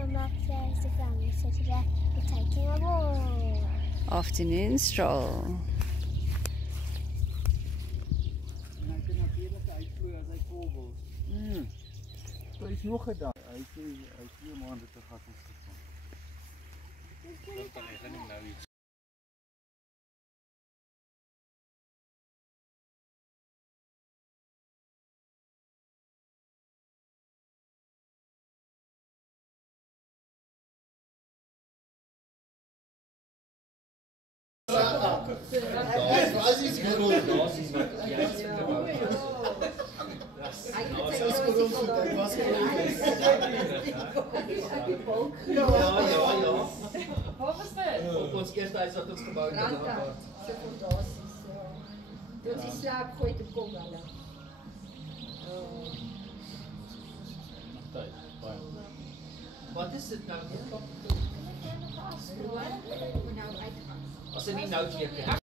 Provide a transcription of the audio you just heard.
come upstairs to family, so today we're taking a walk. Afternoon stroll. Er is nog gedaan. Hij is 4 maanden te gehad ons gevonden. Was ist gerollt? Ja. Wat was dit? Op ons eerste huis wat ons gebou het. Dit is slaap gooi te kom hulle. Wat is dit nou? As jy nie nou weer